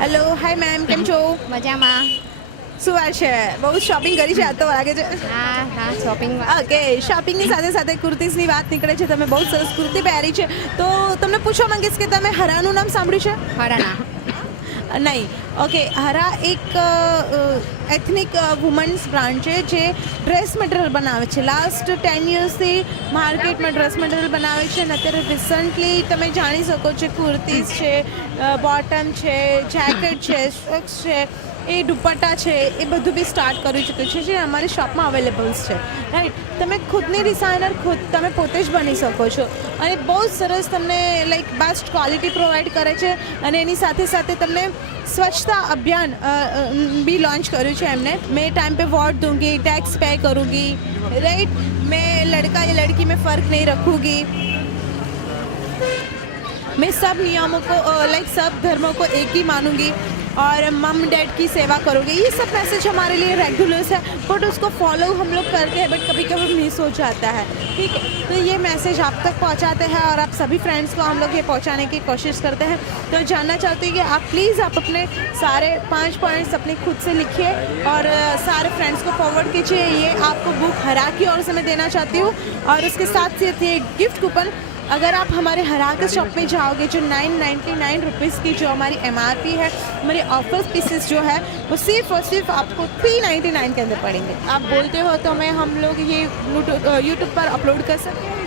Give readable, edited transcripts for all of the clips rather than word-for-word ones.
Hello hi ma'am, કેમ છો? મજામાં. શું વાત છે, બહુ શોપિંગ કરી છે આજ તો લાગે છે. હા શોપિંગ. ઓકે, શોપિંગની સાથે સાથે કુર્તીઝની વાત નીકળે છે. તમે બહુ સરસ કુર્તી પહેરી છે, તો તમને પૂછવા માંગીશ કે તમે હરાનું નામ સાંભળ્યું છે? હરાના. નહીં. ઓકે, હરા એક એથનિક વુમન્સ બ્રાન્ડ છે જે ડ્રેસ મટીરિયલ બનાવે છે. લાસ્ટ 10 યર્સથી માર્કેટમાં ડ્રેસ મટીરિયલ બનાવે છે અને અત્યારે રિસન્ટલી તમે જાણી શકો છો કુર્તીઝ છે, બોટમ છે, જેકેટ છે, શર્ટ્સ છે, એ દુપટ્ટા છે, એ બધું બી સ્ટાર્ટ કરી ચૂક્યું છે જે અમારી શોપમાં અવેલેબલ્સ છે. રાઈટ, તમે ખુદની ડિઝાઇનર ખુદ તમે પોતે જ બની શકો છો અને બહુ જ સરસ તમને લાઈક બેસ્ટ ક્વોલિટી પ્રોવાઈડ કરે છે અને એની સાથે સાથે તમને स्वच्छता अभियान भी लॉन्च કર્યું છે એમને. मैं टाइम पे वोट दूंगी, टैक्स पे करूँगी, राइट, मैं लड़का या लड़की में फ़र्क नहीं रखूँगी, मैं सब नियमों को लाइक सब धर्मों को एक ही मानूंगी और मम डैड की सेवा करोगे. ये सब मैसेज हमारे लिए रेगुलर्स है बट उसको फॉलो हम लोग करते हैं बट कभी कभी मिस हो जाता है. ठीक है, तो ये मैसेज आप तक पहुंचाते हैं और आप सभी फ्रेंड्स को हम लोग ये पहुंचाने की कोशिश करते हैं. तो जानना चाहते हैं कि आप प्लीज़ आप अपने सारे 5 पॉइंट्स अपने खुद से लिखिए और सारे फ्रेंड्स को फॉरवर्ड कीजिए. ये आपको बुक हरा की ओर से मैं देना चाहती हूँ और उसके साथ साथ ये गिफ्ट कूपन. अगर आप हमारे हरा के शॉप में जाओगे जो 999 रुपीज़ की जो हमारी MRP है, हमारे ऑफर पीसेस जो है वो सिर्फ और सिर्फ आपको 399 के अंदर पड़ेंगे. आप बोलते हो तो मैं हम लोग ये यूट्यूब पर अपलोड कर सकते हैं?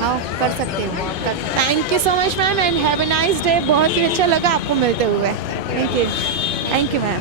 हाँ कर सकते हो. Thank you so much ma'am and have a nice day. बहुत ही अच्छा लगा आपको मिलते हुए. Thank you. Thank you ma'am.